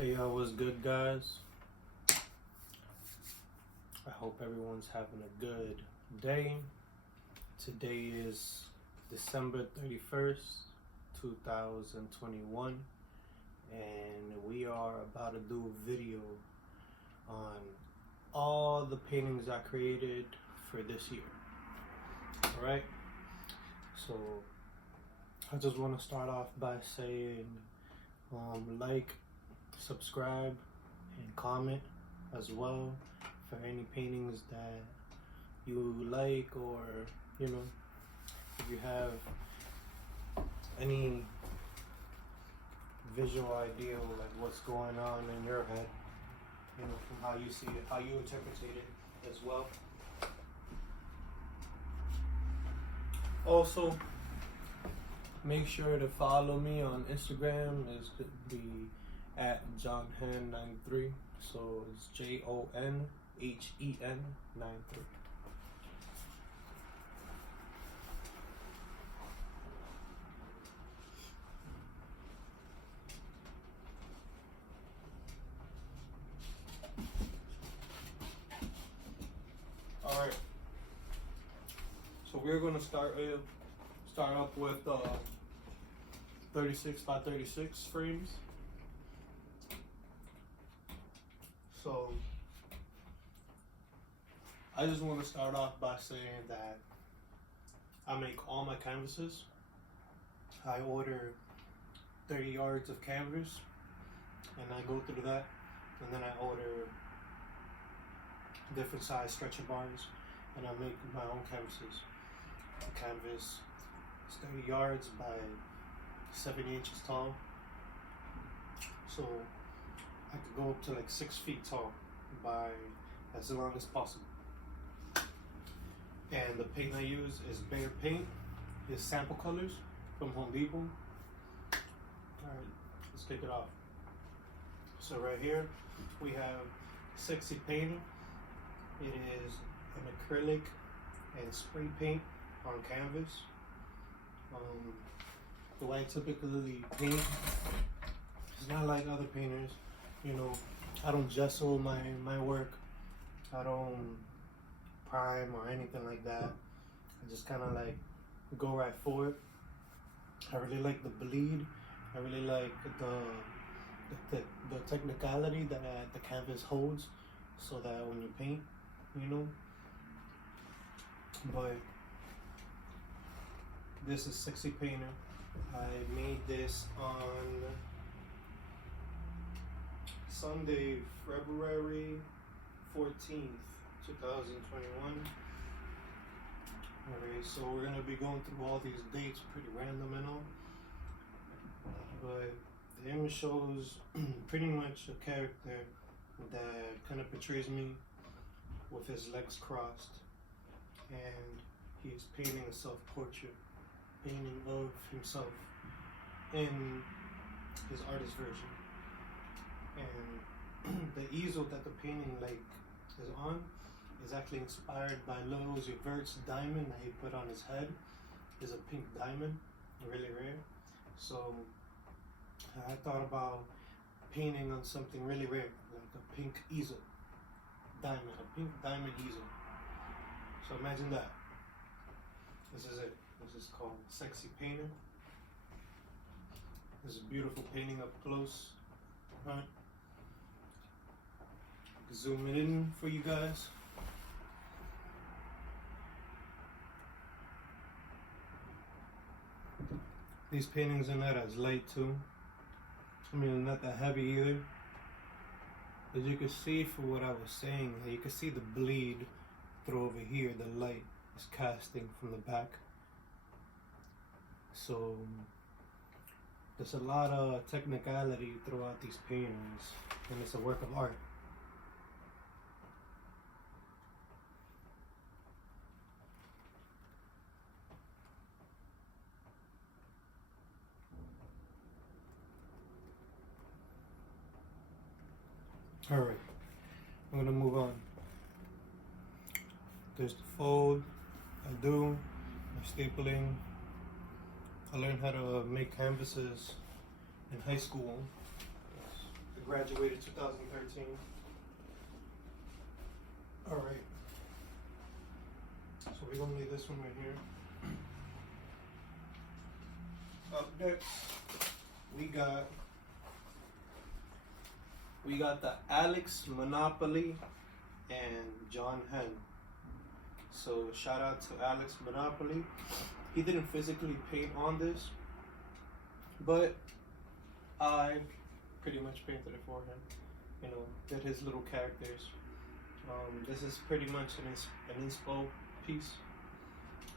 Hey y'all, what's good, guys? I hope everyone's having a good day. Today is December 31st, 2021, and we are about to do a video on all the paintings I created for this year. Alright? So, I just want to start off by saying, like, subscribe, and comment as well for any paintings that you like, or if you have any visual idea like what's going on in your head, from how you see it, how you interpret it as well. Also, make sure to follow me on Instagram. It's the at JonHen93. So it's JonHen 93. All right. So we're gonna start up with 36 by 36 frames. So I just want to start off by saying that I make all my canvases. I order 30 yards of canvas and I go through that, and then I order different size stretcher bars and I make my own canvases. The canvas is 30 yards by 70 inches tall. So I could go up to like 6 feet tall by as long as possible. And the paint I use is Bear paint. It's sample colors from Home Depot. Alright, let's kick it off. So right here we have Sexy Painting. It is an acrylic and spray paint on canvas. The way I typically paint is not like other painters. I don't gesso my work. I don't prime or anything like that. I just kind of like go right for it. I really like the bleed. I really like the technicality that the canvas holds, so that when you paint, But this is Sexy Painter. I made this on Sunday, February 14th, 2021. Alright, so we're going to be going through all these dates, pretty random and all. But the image shows pretty much a character that kind of portrays me with his legs crossed. And he's painting a self-portrait, painting of himself in his artist version. And the easel that the painting is on is actually inspired by Lil Uzi Vert's diamond that he put on his head. Is a pink diamond, really rare. So I thought about painting on something really rare, like a pink easel, a pink diamond easel. So imagine that. This is it. This is called Sexy Painter. This is a beautiful painting up close. Right. Zoom it in for you guys. These paintings are not as light too. Not that heavy either. As you can see, for what I was saying, you can see the bleed through over here. The light is casting from the back. So there's a lot of technicality throughout these paintings, and it's a work of art. Alright, I'm gonna move on. There's the fold, I do, my stapling. I learned how to make canvases in high school. I graduated 2013. Alright. So we're gonna leave this one right here. Up next, we got the Alex Monopoly and JonHen. So shout out to Alex Monopoly. He didn't physically paint on this, but I pretty much painted it for him. You know, did his little characters. This is pretty much an inspo piece.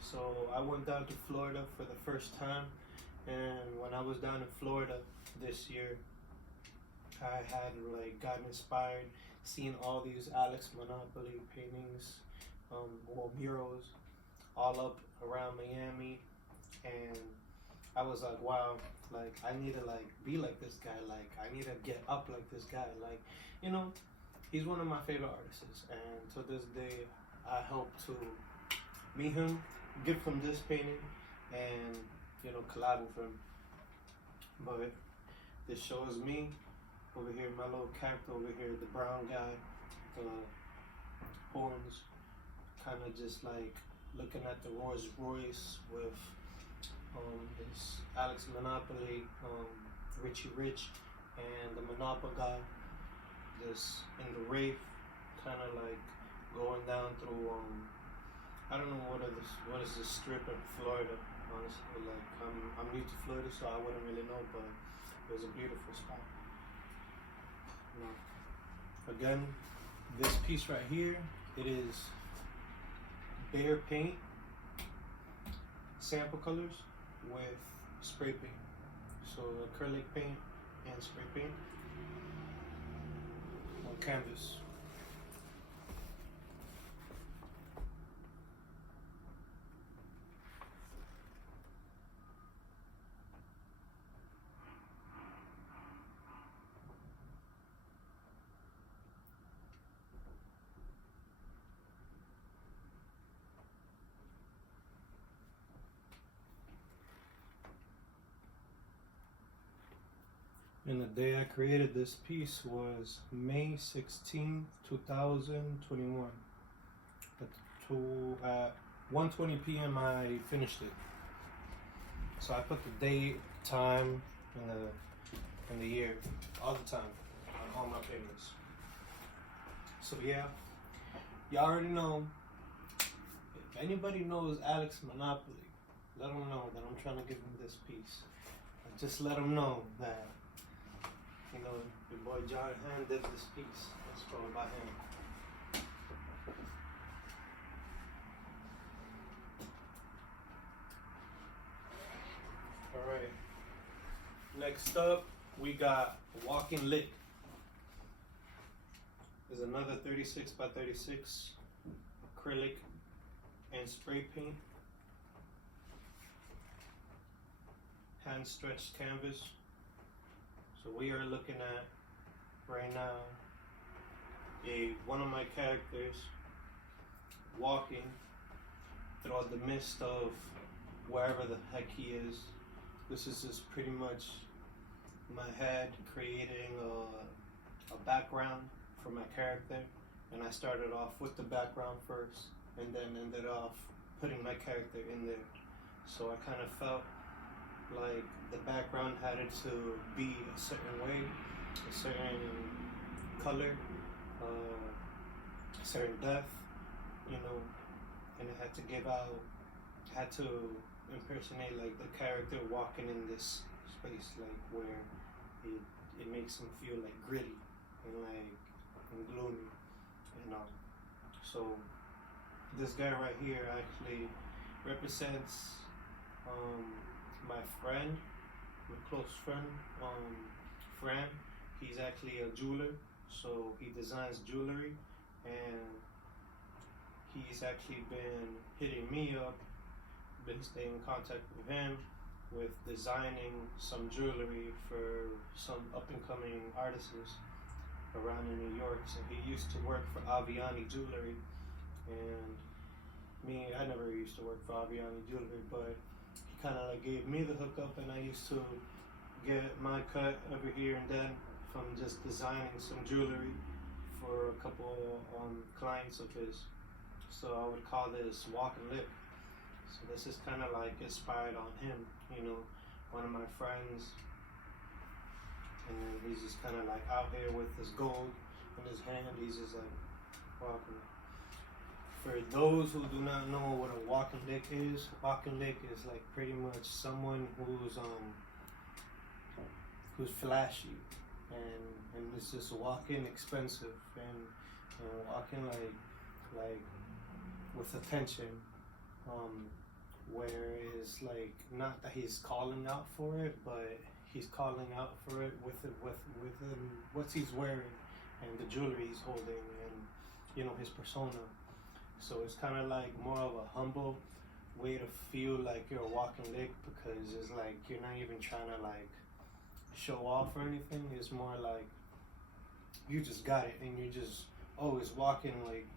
So I went down to Florida for the first time, and when I was down in Florida this year, I had like gotten inspired seeing all these Alex Monopoly paintings, or murals all up around Miami, and I was like, wow, like I need to like be like this guy, like I need to get up like this guy, like, you know, he's one of my favorite artists, and to this day I hope to meet him, give him this painting, and you know, collab with him. But this shows me over here, my little character over here, the brown guy, the horns, kind of just like looking at the Rolls Royce with this Alex Monopoly, Richie Rich, and the Monopoly guy, just in the Wraith, kind of like going down through, I don't know what is this strip in Florida, honestly. Like I'm new to Florida, so I wouldn't really know, but it was a beautiful spot. Again, this piece right here, it is bare paint, sample colors with spray paint. So acrylic paint and spray paint on canvas. And the day I created this piece was May 16th, 2021. At 1:20 p.m. I finished it. So I put the date, time, and the year all the time on all my payments. So yeah, y'all already know. If anybody knows Alex Monopoly, let them know that I'm trying to give him this piece. Just let them know that, you know, your boy JonHen did this piece. Let's go by him. Alright. Next up, we got Walking Lit. There's another 36 by 36 acrylic and spray paint. Hand stretched canvas. So we are looking at right now one of my characters walking throughout the midst of wherever the heck he is. This is just pretty much my head creating a background for my character, and I started off with the background first and then ended off putting my character in there. So I kind of felt like the background had to be a certain way, a certain color, a certain depth, you know, and it had to had to impersonate like the character walking in this space, like where it makes him feel like gritty and gloomy, you know. So this guy right here actually represents my friend, my close friend, Fran. He's actually a jeweler, so he designs jewelry, and he's actually been hitting me up, been staying in contact with him, with designing some jewelry for some up-and-coming artists around in New York. So he used to work for Aviani Jewelry, and I never used to work for Aviani Jewelry, but kind of like gave me the hookup, and I used to get my cut every here and then from just designing some jewelry for a couple clients of his. So I would call this walk and lick. So this is kind of like inspired on him, you know, one of my friends, and then he's just kind of like out here with his gold in his hand. He's just like walking. For those who do not know what a walk and lick is like pretty much someone who's flashy and it's just walking expensive and walking like with attention, where it's like not that he's calling out for it, but he's calling out for it with what he's wearing and the jewelry he's holding and, you know, his persona. So it's kind of like more of a humble way to feel like you're a walking lick, because it's like you're not even trying to like show off or anything. It's more like you just got it and you're just always walking like,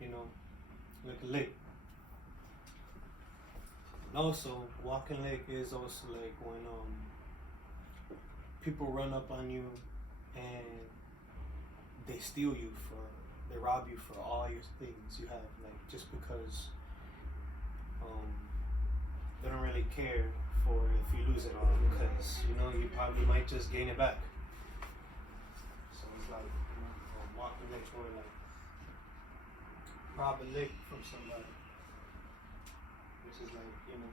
you know, like a lick. And also, walking lick is also like when people run up on you and they steal you they rob you for all your things you have, like just because they don't really care for if you lose it all, because you know you probably might just gain it back. So it's like, you know, walking lick or like rob a lick from somebody, which is like, you know,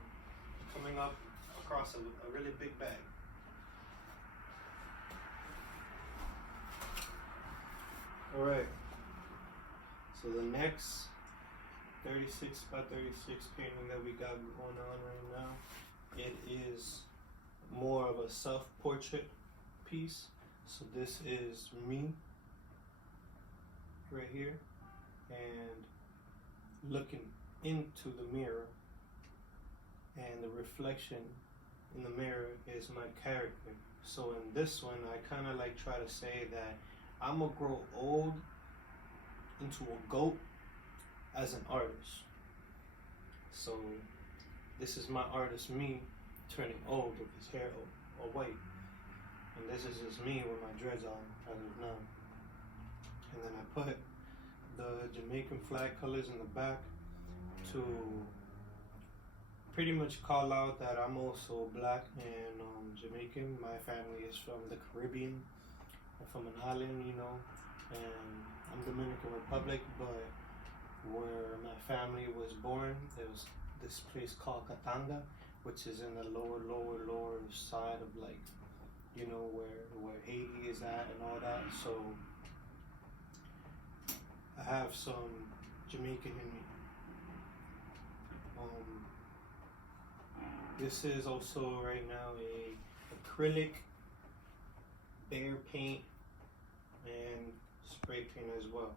coming up across a really big bag. All right. So the next 36 by 36 painting that we got going on right now, it is more of a self-portrait piece. So this is me right here and looking into the mirror, and the reflection in the mirror is my character. So in this one, I kind of like try to say that I'm gonna grow old into a goat as an artist. So this is my artist me turning old with his hair all white, and this is just me with my dreads on as of now. And then I put the Jamaican flag colors in the back to pretty much call out that I'm also black and Jamaican. My family is from the Caribbean. I'm from an island, you know, and I'm Dominican Republic, but where my family was born, there was this place called Katanga, which is in the lower side of, like, you know, where Haiti is at and all that. So I have some Jamaican in me. This is also right now a acrylic, bear paint, and spray paint as well.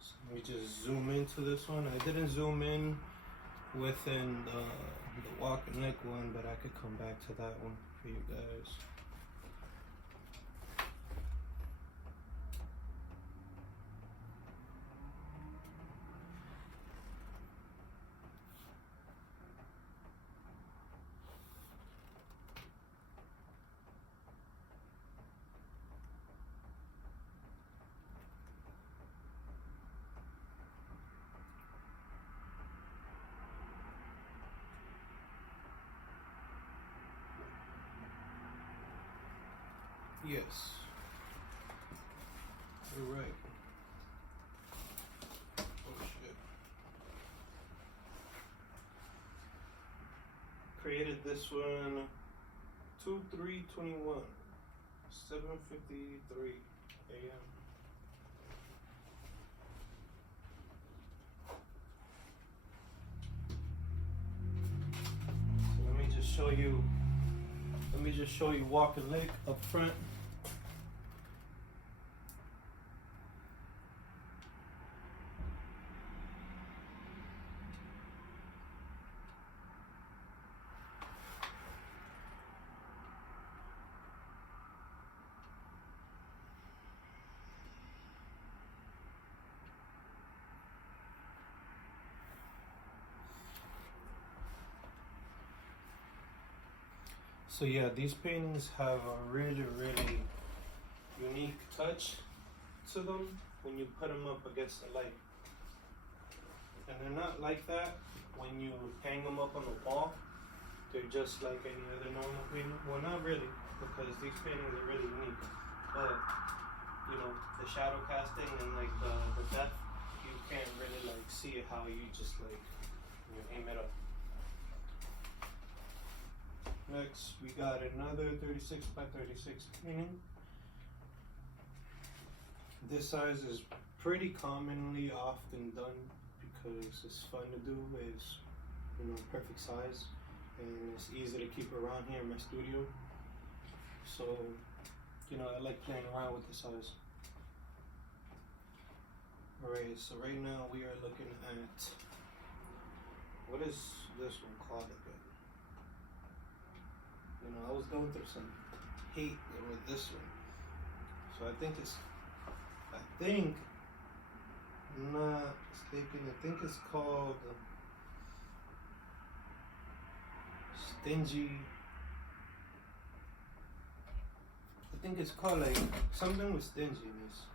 So let me just zoom into this one. I didn't zoom in within the walk and lick one, but I could come back to that one for you guys. Yes. You're right. Oh shit. Created this one 2/3/21, 7:53 a.m. So let me just show you walk and lick up front. So yeah, these paintings have a really, really unique touch to them when you put them up against the light. And they're not like that when you hang them up on the wall. They're just like any other normal painting. Well, not really, because these paintings are really unique. But, you know, the shadow casting and like the depth, you can't really like see it how you just like, you know, aim it up. Next, we got another 36 by 36 painting. This size is pretty commonly often done because it's fun to do. It's, you know, perfect size, and it's easy to keep around here in my studio. So, you know, I like playing around with the size. Alright, so right now we are looking at, what is this one called again? You know, I was going through some hate with this one. So I think I'm not mistaken, I think it's called Stingy. I think it's called like something with stinginess.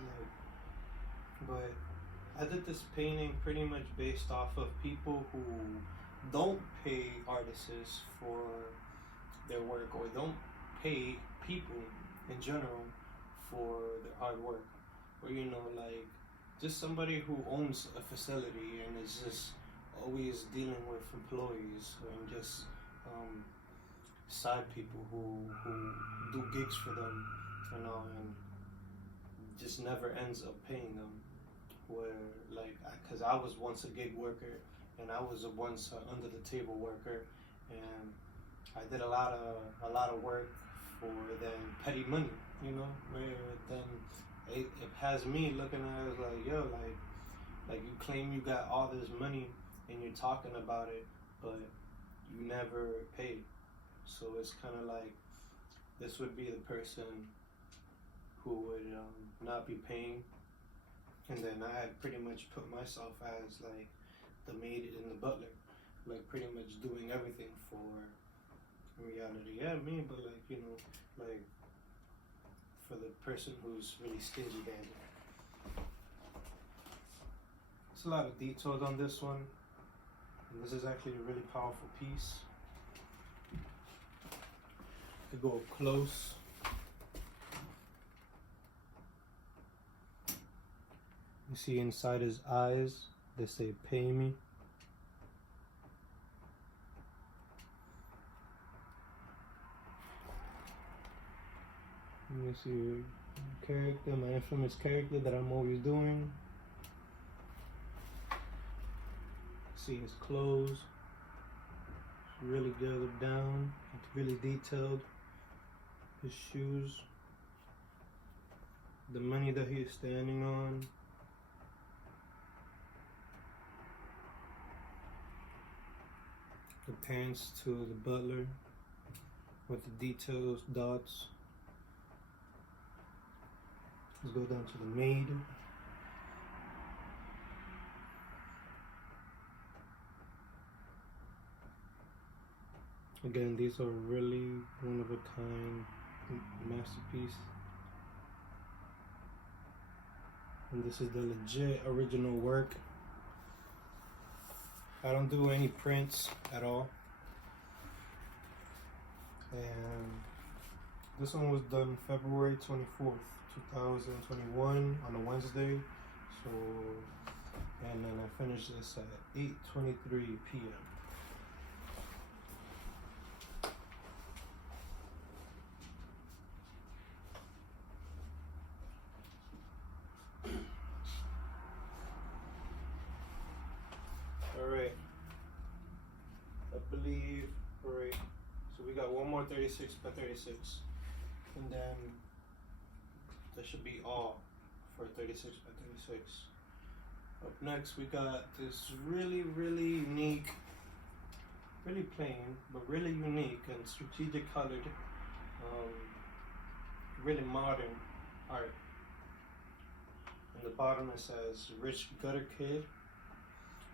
Like, but I did this painting pretty much based off of people who don't pay artists for their work, or don't pay people in general for their hard work, or, you know, like just somebody who owns a facility and is just always dealing with employees and just side people who do gigs for them, you know, and just never ends up paying them. Where like, because I was once a gig worker, and I was once under the table worker, and I did a lot of work for then petty money, you know, where then it has me looking at it like, yo, like you claim you got all this money and you're talking about it, but you never paid. So it's kind of like, this would be the person who would not be paying, and then I had pretty much put myself as like the maid and the butler, like pretty much doing everything for reality. Yeah, me, but like, you know, like for the person who's really stingy handed. There's a lot of details on this one, and this is actually a really powerful piece. To go up close. You see inside his eyes, they say, "Pay me." You see character, my infamous character that I'm always doing. See his clothes. It's really gathered down. It's really detailed. His shoes. The money that he is standing on. The pants to the butler with the details, dots. Let's go down to the maid. Again, these are really one of a kind masterpiece. And this is the legit original work. I don't do any prints at all. And this one was done February 24th, 2021 on a Wednesday. So, and then I finished this at 8:23 p.m. Alright, I believe, alright, so we got one more 36 by 36, and then that should be all for 36 by 36. Up next, we got this really, really unique, really plain, but really unique and strategic colored, really modern art. In the bottom it says, "Rich Gutter Kid."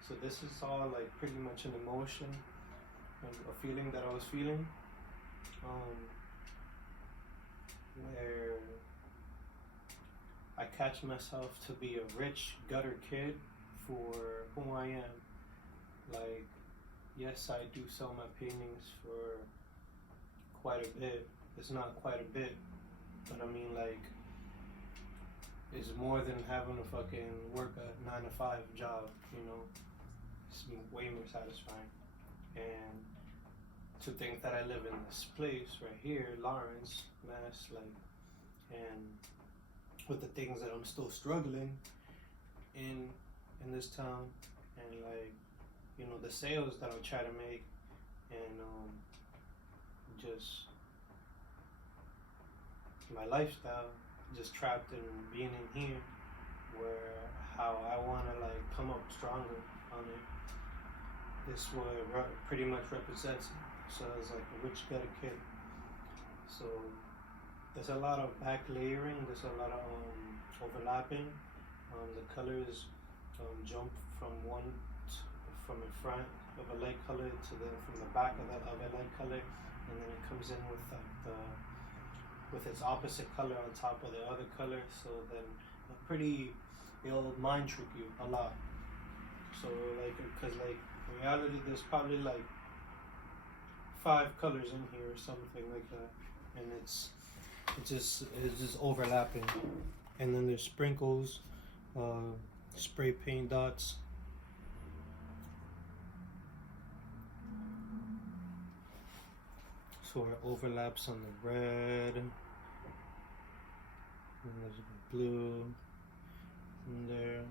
So this is all like pretty much an emotion a feeling that I was feeling, where I catch myself to be a rich gutter kid for who I am. Like, yes, I do sell my paintings for quite a bit. It's not quite a bit, but I mean, like, it's more than having to fucking work a 9-to-5 job, you know? It's way more satisfying. And to think that I live in this place right here, Lawrence, Mass, like, and with the things that I'm still struggling in this town, and like, you know, the sales that I'll try to make, and just my lifestyle, just trapped in being in here, where how I want to like come up stronger on it. This what pretty much represents it. So it's like a rich gutter kid. So there's a lot of back layering. There's a lot of overlapping. The colors jump from from in front of a light color to from the back of a light color, and then it comes in with like with its opposite color on top of the other color. So then it'll mind trick you a lot. So like, because like in reality there's probably like 5 colors in here or something like that, and it's just overlapping. And then there's sprinkles, spray paint dots. So it overlaps on the red, and there's blue in there.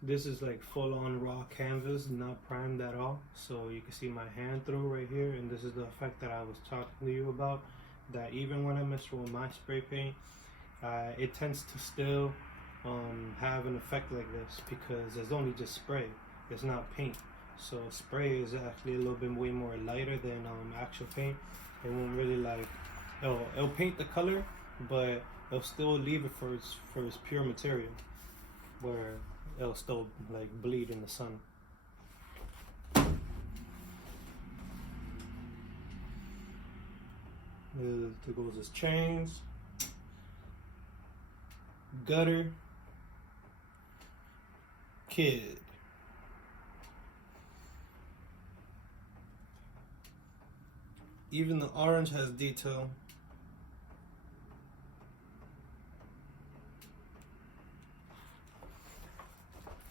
This is like full on raw canvas, not primed at all. So you can see my hand through right here, and this is the effect that I was talking to you about. That even when I mess with my spray paint, it tends to still have an effect like this, because it's only just spray, it's not paint. So spray is actually a little bit way more lighter than actual paint. It won't really like, it'll paint the color, but it'll still leave it for its pure material, where it'll still like bleed in the sun. There goes his chains, gutter kid. Even the orange has detail.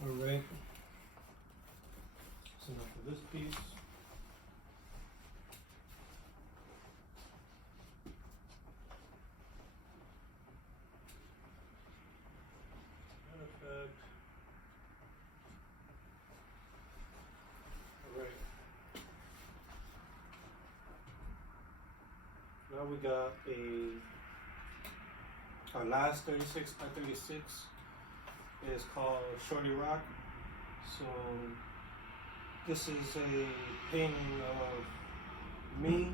Alright. So now for this piece. Perfect. Alright. Now we got our last 36 by 36 is called Shorty Rock. So this is a painting of me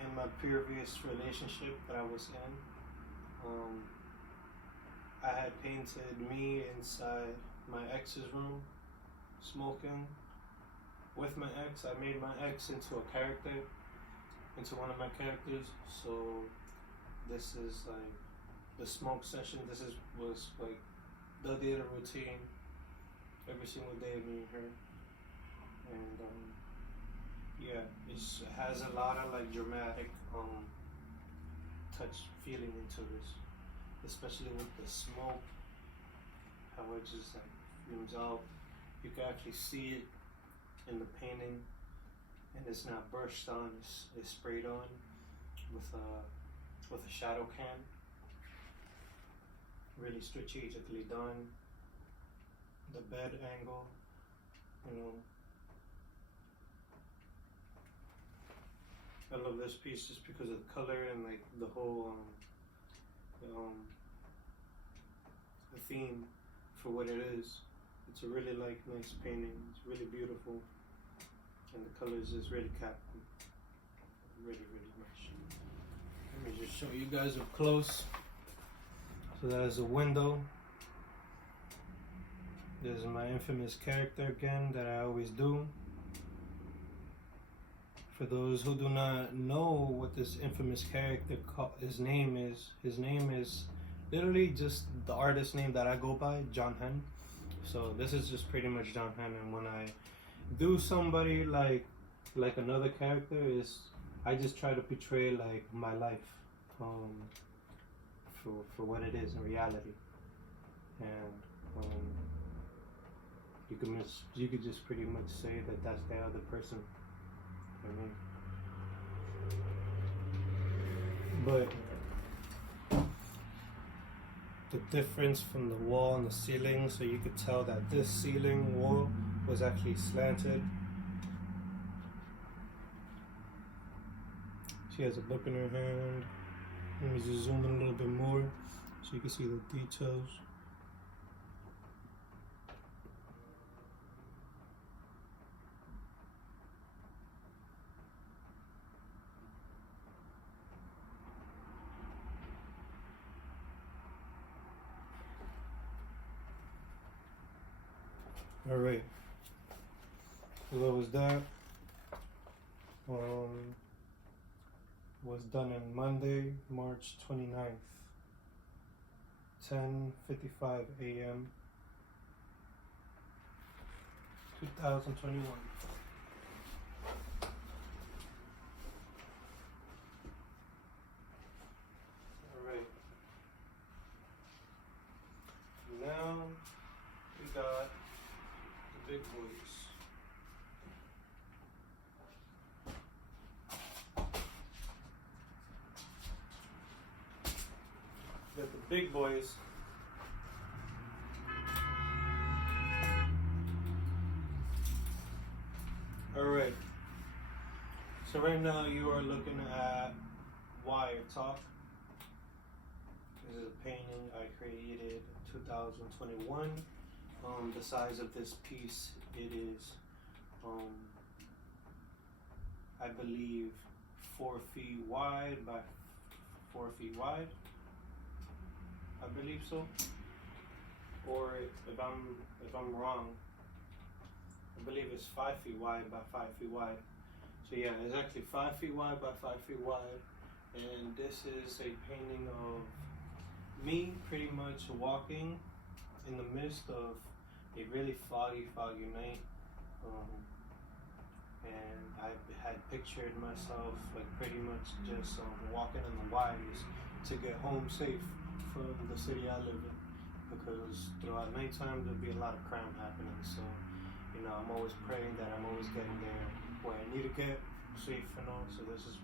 and my previous relationship that I was in. I had painted me inside my ex's room, smoking with my ex. I made my ex into a character, into one of my characters. So this is like the smoke session. This was like the daily routine every single day of me and her. And yeah, it has a lot of like dramatic touch feeling into this, especially with the smoke, how it just like fumes out. You can actually see it in the painting, and it's not brushed on, it's sprayed on with a shadow can. Really strategically done. The bed angle, you know. I love this piece just because of the color and like the whole the theme for what it is. It's a really like nice painting. It's really beautiful, and the colors is really captain. Really, really nice. Let me just show you guys up close. So that is a window. This is my infamous character again that I always do. For those who do not know what this infamous character his name is literally just the artist name that I go by, JonHen. So this is just pretty much JonHen, and when I do somebody like another character, I just try to portray like my life for what it is in reality, and you could just pretty much say that that's the other person. But the difference from the wall and the ceiling, so you could tell that this ceiling wall was actually slanted. She has a book in her hand. Let me just zoom in a little bit more so you can see the details. Alright, so that was that. Was done on Monday, March 29th, 10:55 a.m. 2021. Alright, now we got the big boys. Got the big boys. Alright. So right now you are looking at Wire Talk. This is a painting I created in 2021. The size of this piece, it is I believe 4 feet wide by 4 feet wide. I believe so, or if I'm wrong, I believe it's 5 feet wide by 5 feet wide. So yeah, it's actually 5 feet wide by 5 feet wide, and this is a painting of me pretty much walking in the midst of a really foggy night, and I had pictured myself like pretty much just walking on the wires to get home safe from the city I live in, because throughout nighttime there'll be a lot of crime happening. So, you know, I'm always praying that I'm always getting there where I need to get safe and all. So this is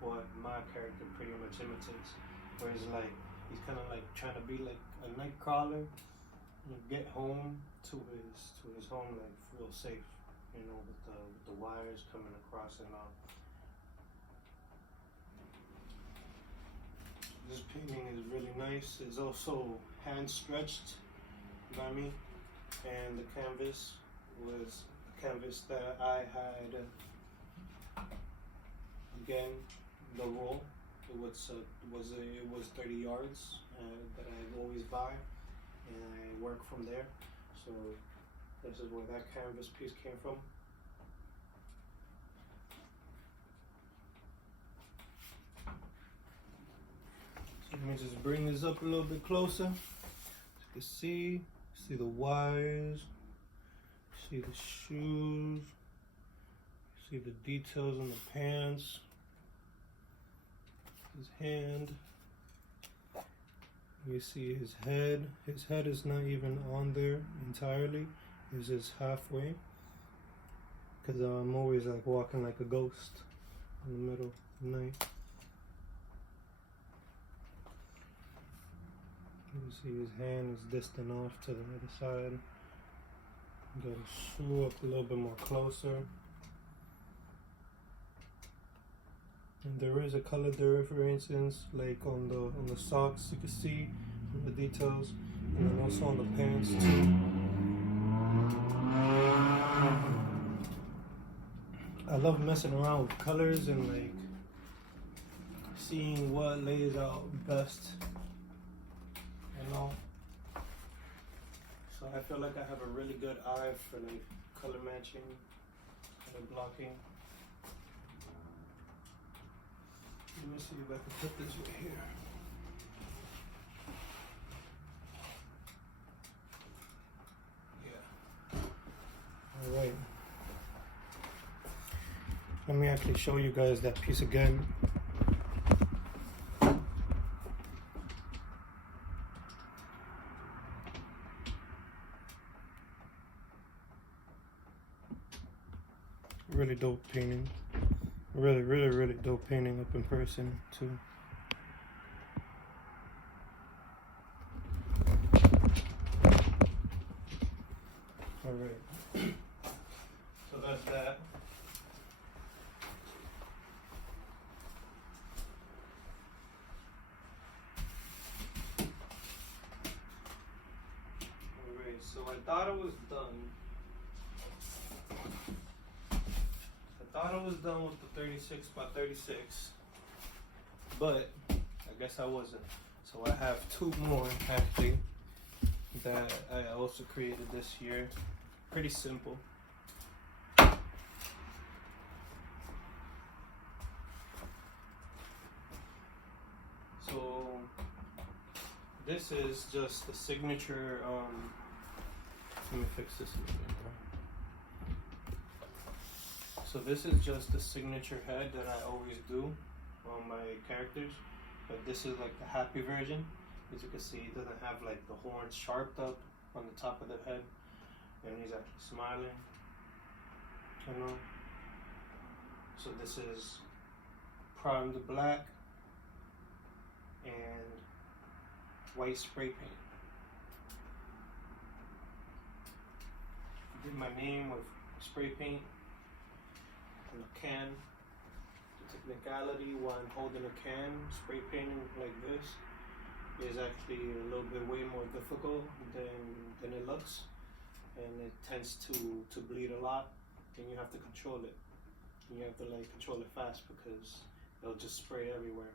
what my character pretty much imitates, where he's like, he's kind of like trying to be like a night crawler and get home to his home like real safe, you know, with the wires coming across and all. This painting is really nice. It's also hand stretched by me, and the canvas was a canvas that I had, again, the roll. It was 30 yards that I always buy, and I work from there. So this is where that canvas piece came from. Let me just bring this up a little bit closer. As you can see the wires, see the shoes, see the details on the pants, his hand. You see his head. His head is not even on there entirely. It's just halfway. Because I'm always like walking like a ghost in the middle of the night. You see his hand is distant off to the other side. I'm going to shoe up a little bit more closer. And there is a color difference, like on the socks, you can see the details, and then also on the pants too. I love messing around with colors and like seeing what lays out best. And I feel like I have a really good eye for like color matching, color blocking. Let me see if I can put this right here. Yeah. All right. Let me actually show you guys that piece again. Really dope painting. Really dope painting up in person too. All right. So that's that. All right. So I thought it was done. I thought I was done with the 36 by 36, but I guess I wasn't. So I have two more actually that I also created this year. Pretty simple. So this is just the signature. Let me fix this a little bit more. So this is just the signature head that I always do on my characters, but this is like the happy version. As you can see, it doesn't have like the horns sharped up on the top of the head, and he's actually smiling, you know. So this is primed black and white spray paint. Did my name with spray paint. A can. The technicality while I'm holding a can, spray painting like this is actually a little bit way more difficult than it looks, and it tends to bleed a lot, and you have to control it. And you have to like control it fast because it'll just spray everywhere.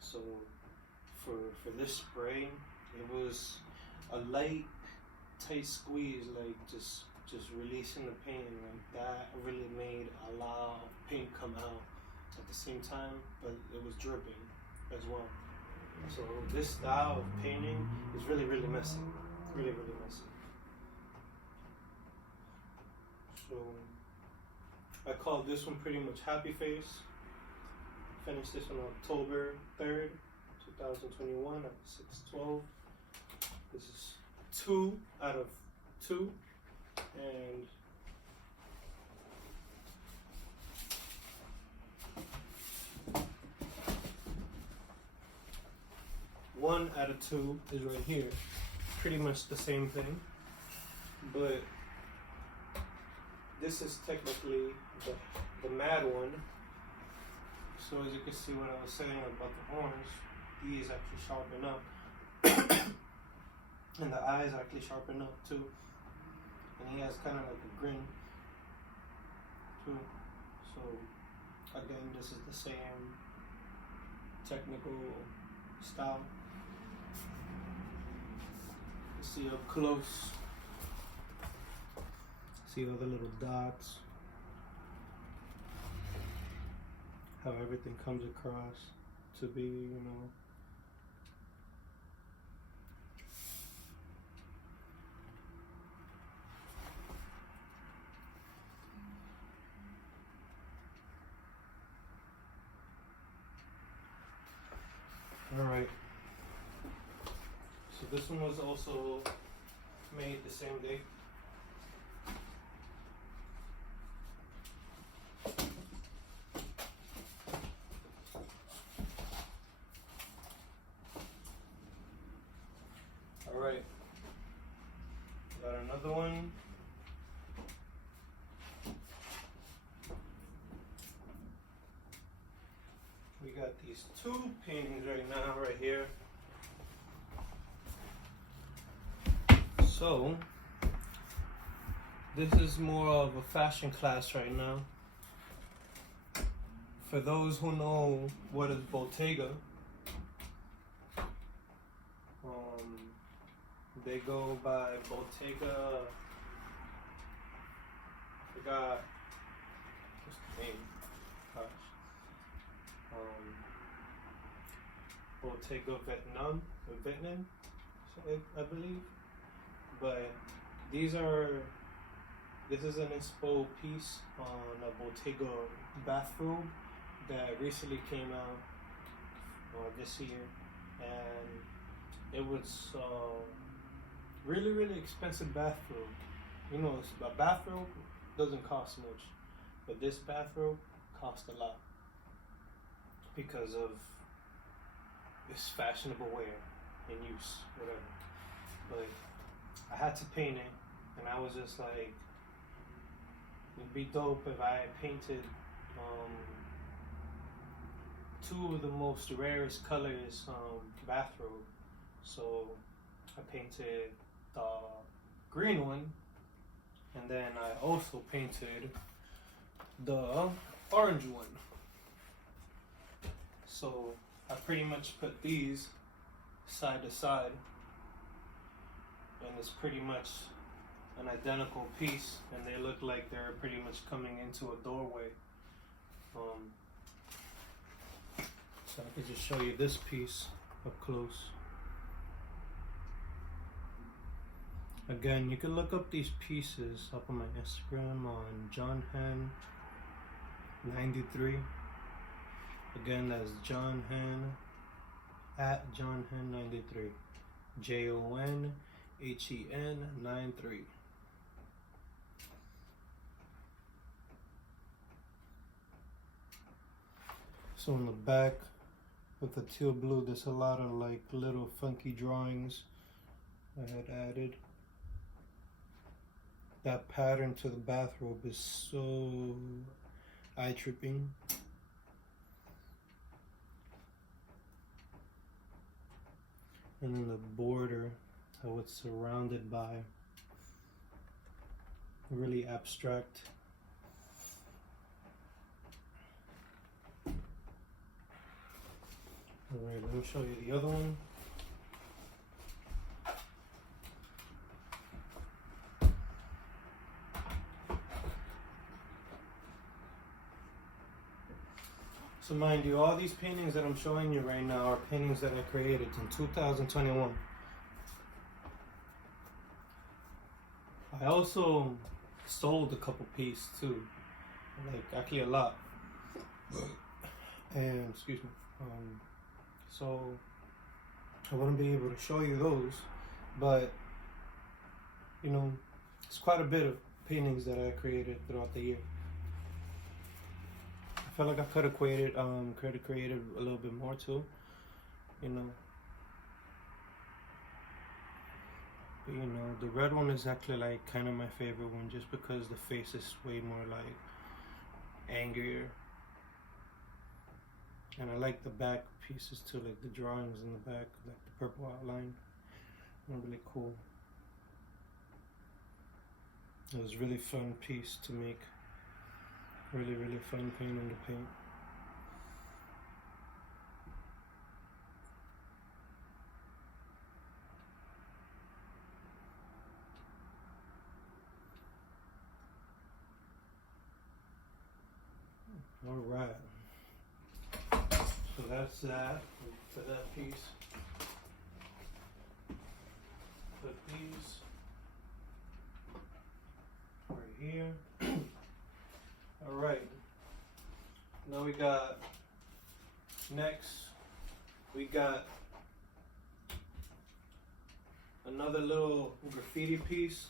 So for this spray, it was a light, tight squeeze, like just releasing the paint, like that really made a lot of paint come out at the same time, but it was dripping as well. So this style of painting is really messy, really messy. So I call this one pretty much Happy Face. Finished this on October 3rd, 2021 at 6:12. This is 2 out of 2. And one out of 2 is right here. Pretty much the same thing, but this is technically the mad one. So as you can see what I was saying about the horns, these actually sharpen up. And the eyes actually sharpen up too. And he has kind of like a grin too. So again, this is the same technical style. You see up close. See all the little dots. How everything comes across to be, you know. Alright, so this one was also made the same day. Alright, got another one. We got these 2 paintings right now, right here. So, this is more of a fashion class right now. For those who know what is They go by Bottega. I forgot what's the name. Gosh. Bottega Vietnam, I believe. But this is an inspo piece on a Bottega bathrobe that recently came out this year, and it was really, really expensive bathrobe. You know, a bathrobe doesn't cost much, but this bathrobe cost a lot because of this fashionable wear and use, whatever. But I had to paint it, and I was just like, it'd be dope if I painted two of the most rarest colors bathrobe. So I painted the green one, and then I also painted the orange one. So I pretty much put these side to side, and it's pretty much an identical piece, and they look like they're pretty much coming into a doorway. So I could just show you this piece up close. Again, you can look up these pieces up on my Instagram on JonHen 93. Again, that's JonHen at JonHen 93. JonHen 93. So on the back with the teal blue, there's a lot of like little funky drawings I had added. That pattern to the bathrobe is so eye-tripping. And then the border, how it's surrounded by really abstract. Alright, let me show you the other one. So mind you, all these paintings that I'm showing you right now are paintings that I created in 2021. I also sold a couple pieces too, like actually a lot. And excuse me. So I wouldn't be able to show you those, but you know, it's quite a bit of paintings that I created throughout the year. I felt like I could have created a little bit more too, you know. But you know, the red one is actually like kind of my favorite one, just because the face is way more like angrier. And I like the back pieces too, like the drawings in the back, like the purple outline. They're really cool. It was a really fun piece to make. Really, really fun painting to paint. All right. So that's that for that piece. Put these right here. All right. Now we got another little graffiti piece.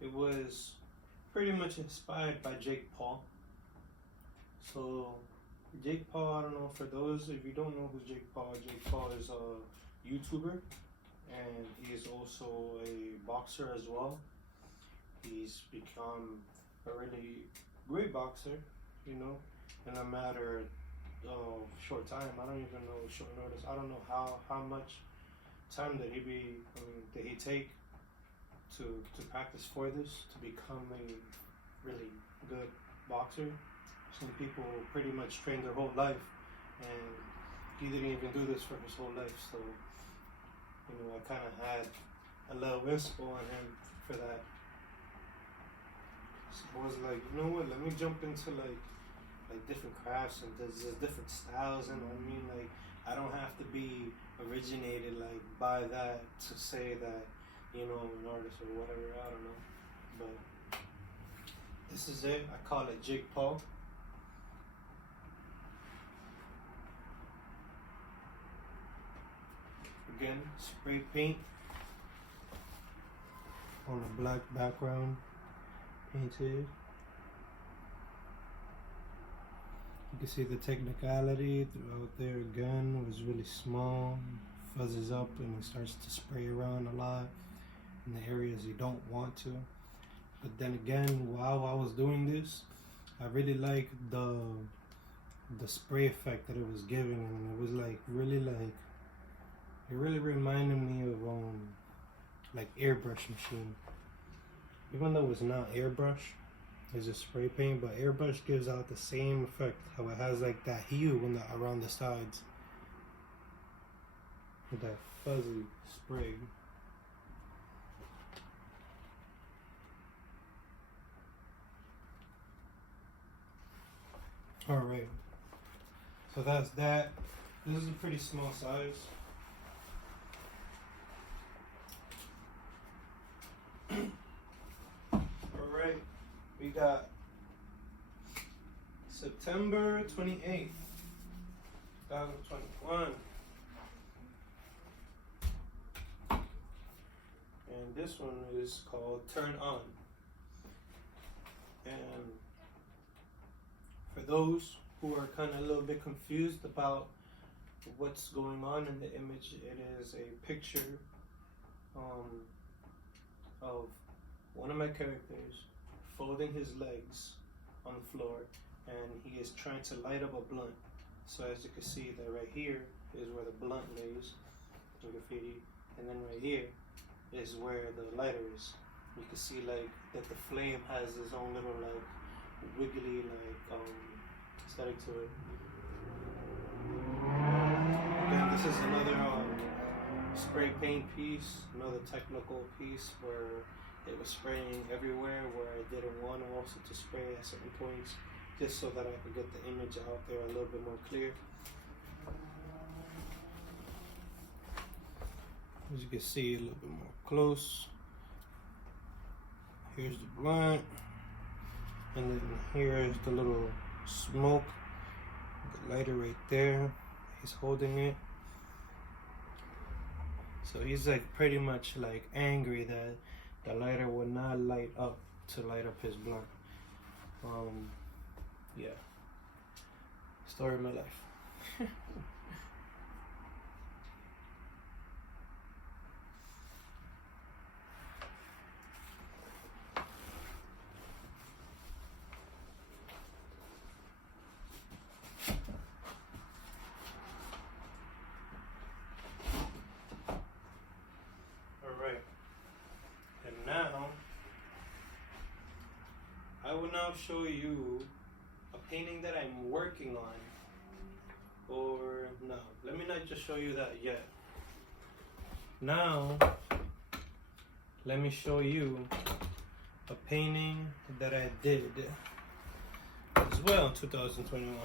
It was pretty much inspired by Jake Paul. So Jake Paul, I don't know, for those if you don't know who's Jake Paul is a YouTuber, and he is also a boxer as well. He's become a really great boxer, you know, in a matter of short time. I don't even know, short notice. I don't know how much time did he take to practice for this, to become a really good boxer. Some people pretty much train their whole life, and he didn't even do this for his whole life. So, you know, I kind of had a little inspo on him for that. So I was like, you know what? Let me jump into like different crafts, and there's different styles, and I mean, like, I don't have to be originated like by that to say that, you know, I'm an artist or whatever. I don't know, but this is it. I call it Jig Paul. Again, spray paint on a black background, painted. You can see the technicality throughout there. Again, was really small, fuzzes up, and it starts to spray around a lot in the areas you don't want to. But then again, while I was doing this, I really liked the spray effect that it was giving, and it was like really like, it really reminded me of like airbrush machine. Even though it's not airbrush, it's a spray paint, but airbrush gives out the same effect, how it has like that hue around the sides with that fuzzy spray. Alright, so that's that. This is a pretty small size. Alright, we got September 28th, 2021. And this one is called Turn On. And for those who are kind of a little bit confused about what's going on in the image, it is a picture of one of my characters folding his legs on the floor, and he is trying to light up a blunt. So as you can see, that right here is where the blunt lays in graffiti, and then right here is where the lighter is. You can see like that the flame has its own little like wiggly like aesthetic to it. Again, this is another spray paint piece, another technical piece where it was spraying everywhere where I didn't want to also to spray at certain points, just so that I could get the image out there a little bit more clear. As you can see a little bit more close, here's the blunt, and then here's the little smoke, the lighter right there, he's holding it. So he's like pretty much like angry that the lighter would not light up to light up his blunt. Yeah, story of my life. Alright, and now I will now show you a painting that I'm working on. Or no, let me not just show you that yet. Now, let me show you a painting that I did as well in 2021.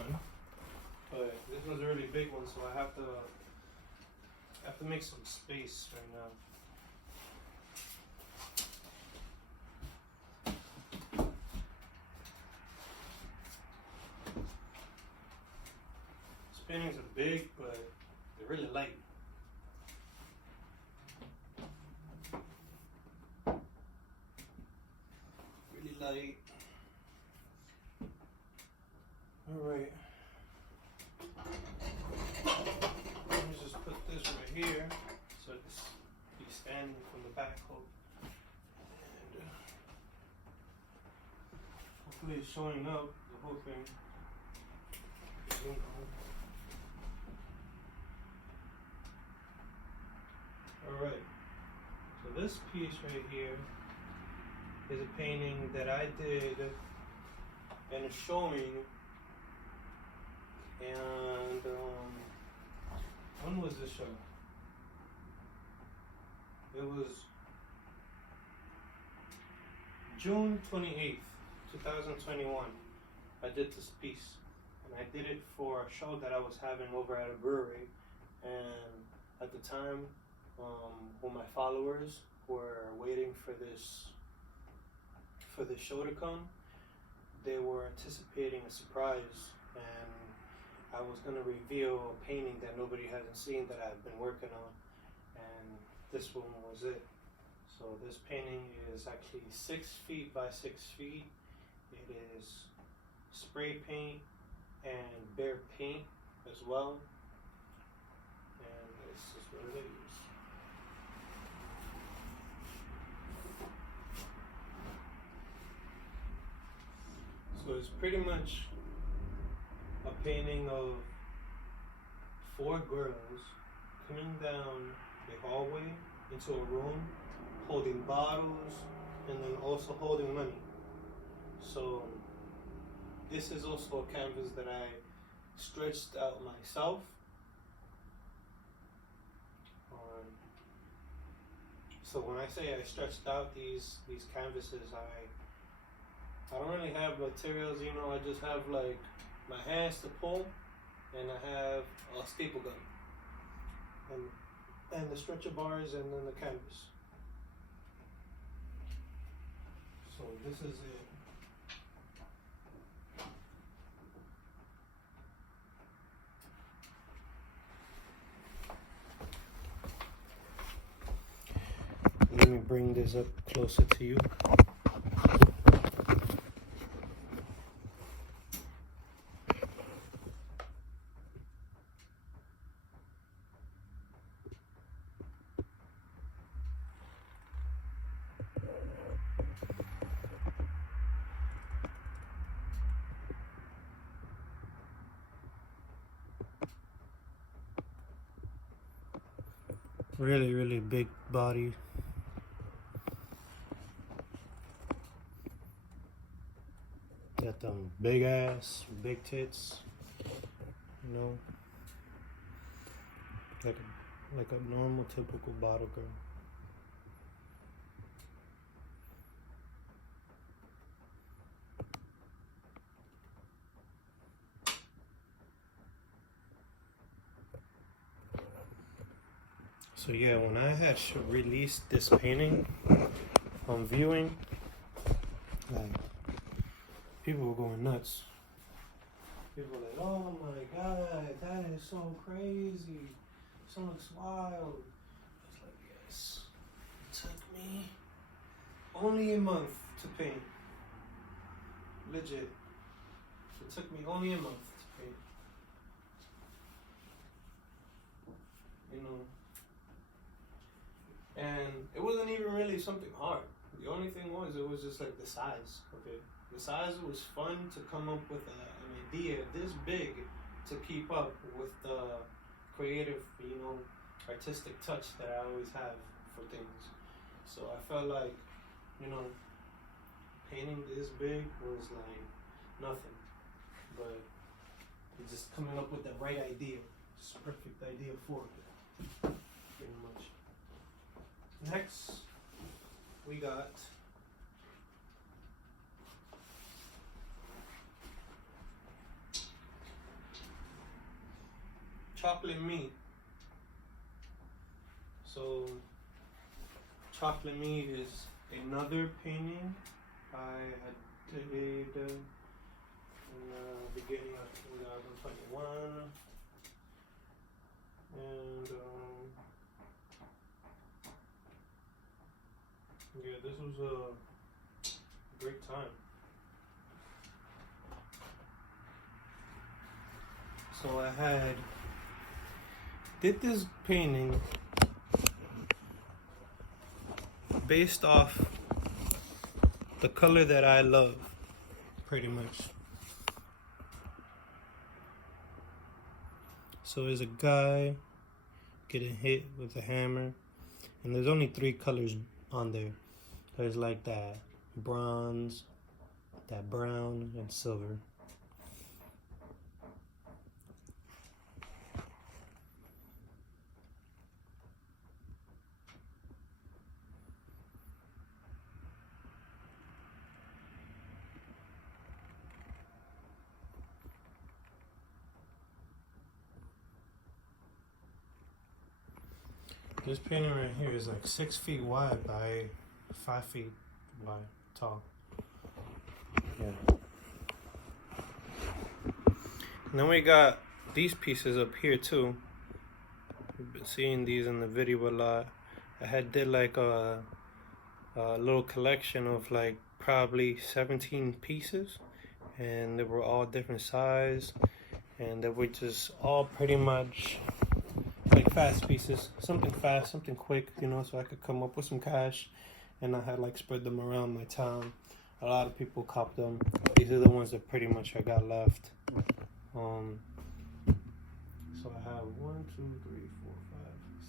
But this one's a really big one, so I have to make some space right now. Paintings are big, but they're really light. Really light. Alright. Let me just put this right here so it's be standing from the back hook. And hopefully it's showing up the whole thing. You know. Alright, so this piece right here is a painting that I did and it's showing, and when was this show? It was June 28th, 2021, I did this piece. And I did it for a show that I was having over at a brewery. And at the time, when my followers were waiting for this show to come, they were anticipating a surprise, and I was going to reveal a painting that nobody hasn't seen that I've been working on, and this one was it. So this painting is actually 6 feet by 6 feet. It is spray paint and bare paint as well, and this is what it is. So it's pretty much a painting of 4 girls coming down the hallway into a room, holding bottles, and then also holding money. So this is also a canvas that I stretched out myself. So when I say I stretched out these canvases, I don't really have materials, you know. I just have like my hands to pull, and I have a staple gun, and the stretcher bars, and then the canvas. So this is it. Let me bring this up closer to you. Really, really big body. Got them big ass, big tits, you know, like a normal, typical bottle girl. So yeah, when I had released this painting on viewing, like, people were going nuts. People were like, oh my God, that is so crazy. So looks wild. I was like, yes. It took me only a month to paint. Legit. It took me only a month to paint. You know. And it wasn't even really something hard. The only thing was, it was just like the size of it. The size was fun to come up with an idea this big to keep up with the creative, you know, artistic touch that I always have for things. So I felt like, you know, painting this big was like nothing, but just coming up with the right idea, just a perfect idea for it, pretty much. Next, we got chocolate meat. So chocolate meat is another painting I had did in the beginning of 2021, and yeah, this was a great time. So I did this painting based off the color that I love, pretty much. So there's a guy getting hit with a hammer, and there's only 3 colors on there. There's like that bronze, that brown, and silver. This painting right here is like 6 feet wide by 5 feet wide, tall. Yeah. And then we got these pieces up here too. We've been seeing these in the video a lot. I did like a little collection of like probably 17 pieces, and they were all different size, and they were just all pretty much like fast pieces, something fast, something quick, you know, so I could come up with some cash. And I had like spread them around my town. A lot of people copped them. These are the ones that pretty much I got left. So I have 1, 2, 3, 4,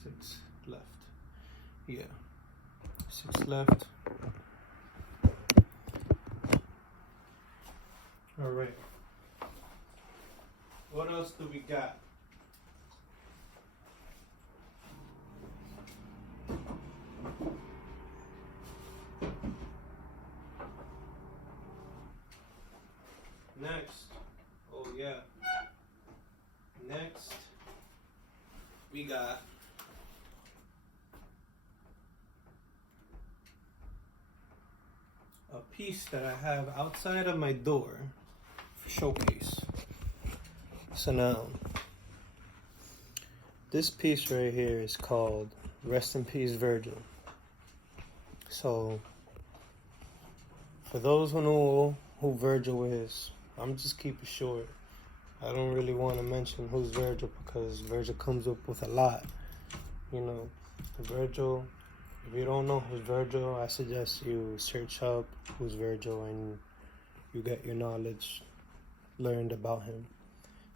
5, 6 left. Yeah, 6 left. All right. What else do we got? Next, oh yeah. Next, we got a piece that I have outside of my door for showcase. So now, this piece right here is called Rest in Peace Virgil. So, for those who know who Virgil is, I'm just keep it short. I don't really want to mention who's Virgil because Virgil comes up with a lot. You know, Virgil, if you don't know who's Virgil, I suggest you search up who's Virgil and you get your knowledge learned about him,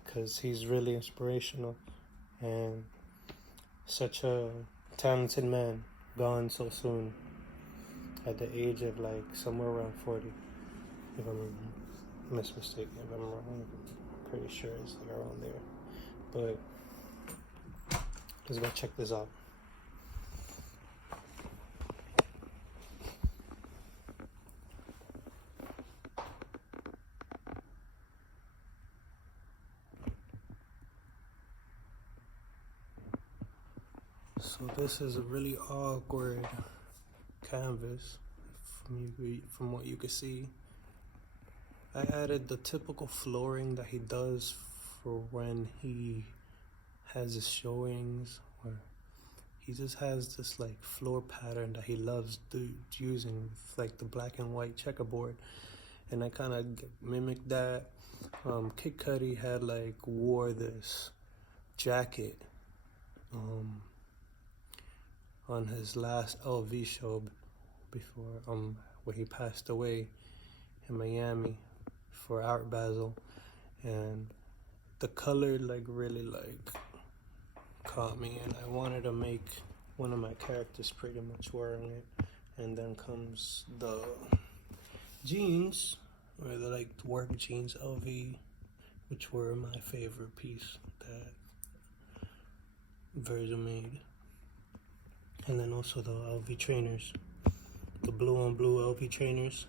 because he's really inspirational and such a talented man, gone so soon at the age of like somewhere around 40, if I'm mistaken, if I'm wrong. I'm pretty sure it's like around there, but let's go check this out. So this is a really awkward canvas from what you can see. I added the typical flooring that he does for when he has his showings, where he just has this like floor pattern that he loves using with like the black and white checkerboard, and I kind of mimicked that. Kid Cudi had like wore this jacket on his last LV show before where he passed away in Miami for Art Basel, and the color like really like caught me, and I wanted to make one of my characters pretty much wearing it. And then comes the jeans, or the like work jeans LV, which were my favorite piece that Virgil made. And then also the LV trainers, the blue on blue LV trainers.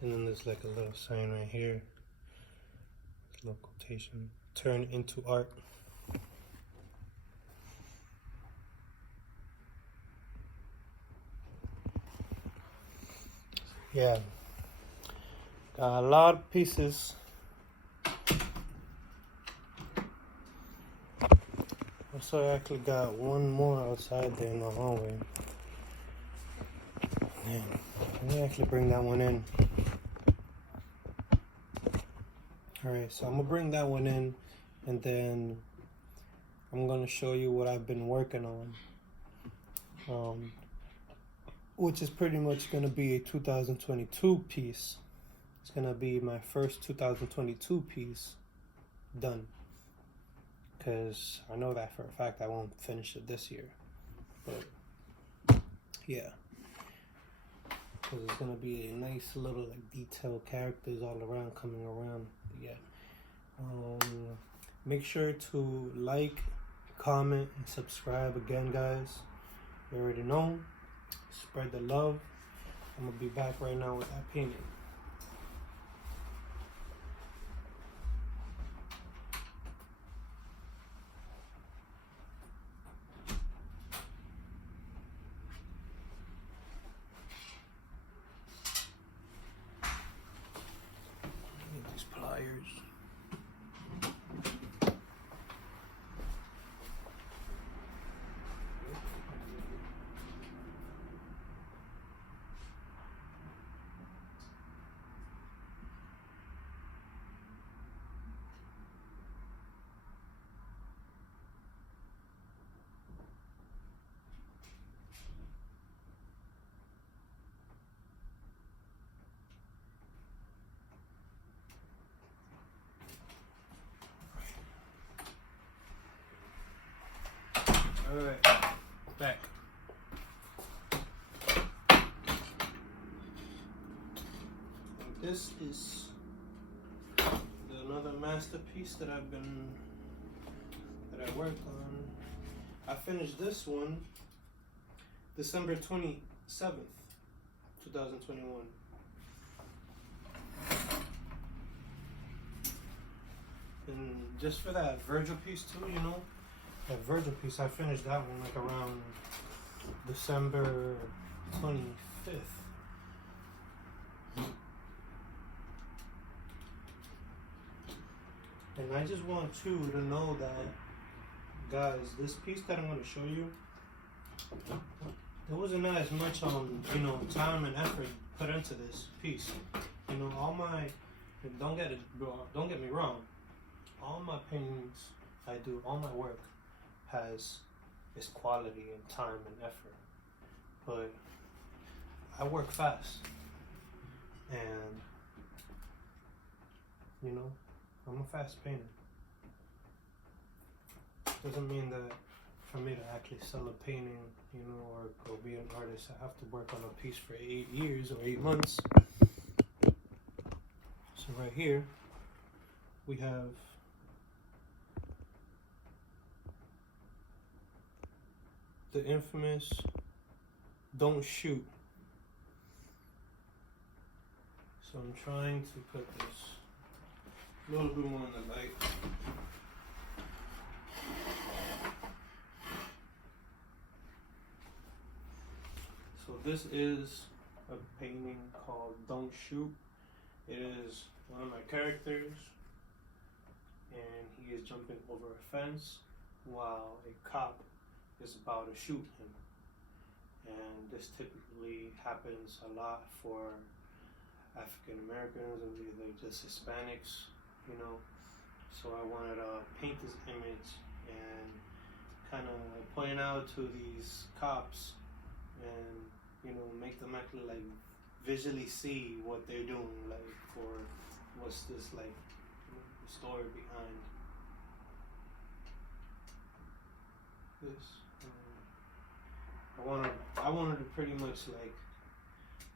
And then there's like a little sign right here, little quotation, turn into art. Yeah, got a lot of pieces. Also, I actually got one more outside there in the hallway. Yeah, let me actually bring that one in. Alright, so I'm gonna bring that one in, and then I'm gonna show you what I've been working on, which is pretty much gonna be a 2022 piece. It's gonna be my first 2022 piece done, because I know that for a fact I won't finish it this year. But yeah, because it's gonna be a nice little like detailed characters all around coming around. But yeah, make sure to like, comment, and subscribe again, guys. You already know. Spread the love. I'm gonna be back right now with that painting. Alright, back. And this is another masterpiece that I worked on. I finished this one December 27th, 2021. And just for that Virgil piece too, you know, that Virgil piece, I finished that one like around December 25th. And I just want you to know that, guys, this piece that I'm going to show you, there wasn't as much you know, time and effort put into this piece. You know, don't get me wrong, all my paintings I do, all my work has its quality and time and effort. But I work fast, and you know, I'm a fast painter. Doesn't mean that for me to actually sell a painting, you know, or go be an artist, I have to work on a piece for 8 years or 8 months. So right here, we have the infamous "Don't Shoot." So I'm trying to put this a little bit more in the light. So this is a painting called "Don't Shoot." It is one of my characters, and he is jumping over a fence while a cop is about to shoot him. And this typically happens a lot for African Americans or either just Hispanics, you know. So I wanted to paint this image and kind of point out to these cops and, you know, make them actually like visually see what they're doing, like, or what's this, like, you know, the story behind this. I wanted to pretty much like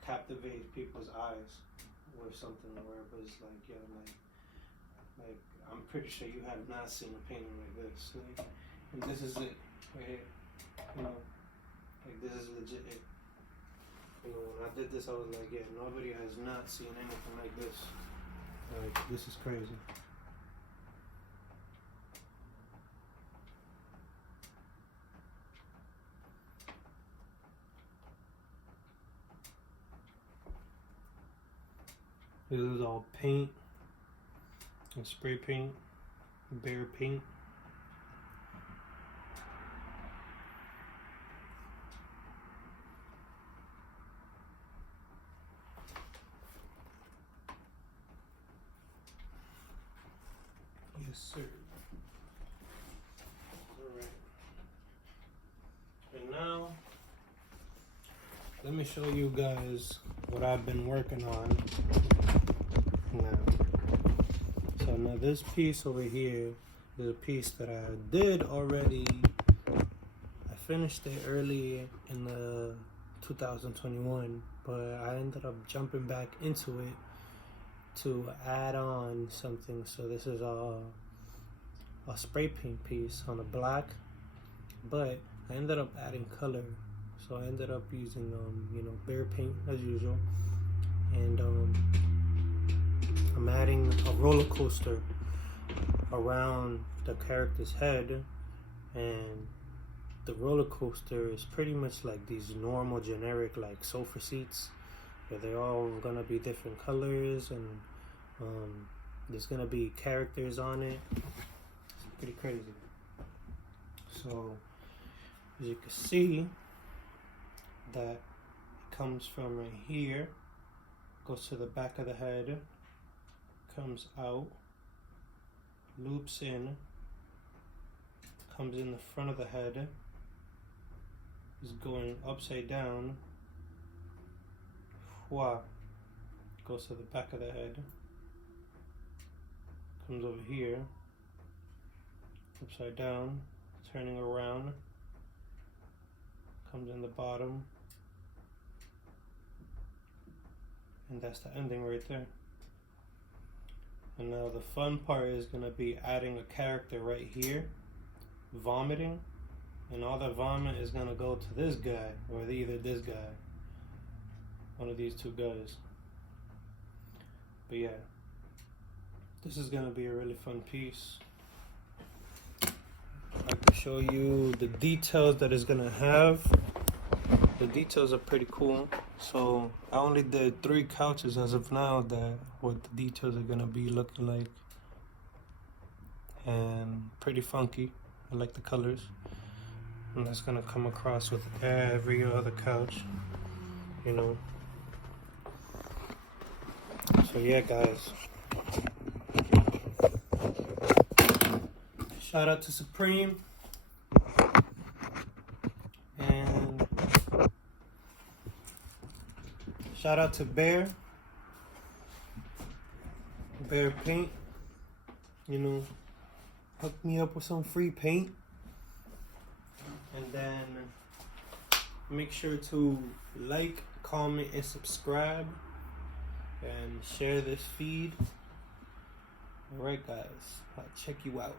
captivate people's eyes with something where it was like, yeah, like I'm pretty sure you have not seen a painting like this. Like, and this is it right here. You know, like this is legit it. You know, when I did this, I was like, yeah, nobody has not seen anything like this. Like, this is crazy. This is all paint and spray paint, bare paint. Yes, sir. Alright. And now, let me show you guys what I've been working on now. So now this piece over here is a piece that I did already. I finished it early in the 2021, but I ended up jumping back into it to add on something. So this is a spray paint piece on a black, but I ended up adding color. So I ended up using you know, bare paint as usual, and I'm adding a roller coaster around the character's head, and the roller coaster is pretty much like these normal generic like sofa seats, where they're all gonna be different colors, and there's gonna be characters on it. It's pretty crazy. So as you can see, that it comes from right here, goes to the back of the head, comes out, loops in, comes in the front of the head, is going upside down, goes to the back of the head, comes over here, upside down, turning around, comes in the bottom, and that's the ending right there. And now the fun part is gonna be adding a character right here, vomiting, and all that vomit is gonna go to this guy, or either this guy, one of these two guys. But yeah, this is gonna be a really fun piece. I can show you the details that it's gonna have. The details are pretty cool. So I only did 3 couches as of now, that what the details are gonna be looking like, and pretty funky. I like the colors, and that's gonna come across with every other couch, you know. So yeah, guys, shout out to Supreme, and shout out to Bear Paint. You know, hook me up with some free paint, and then make sure to like, comment, and subscribe, and share this feed. Alright guys, I'll check you out.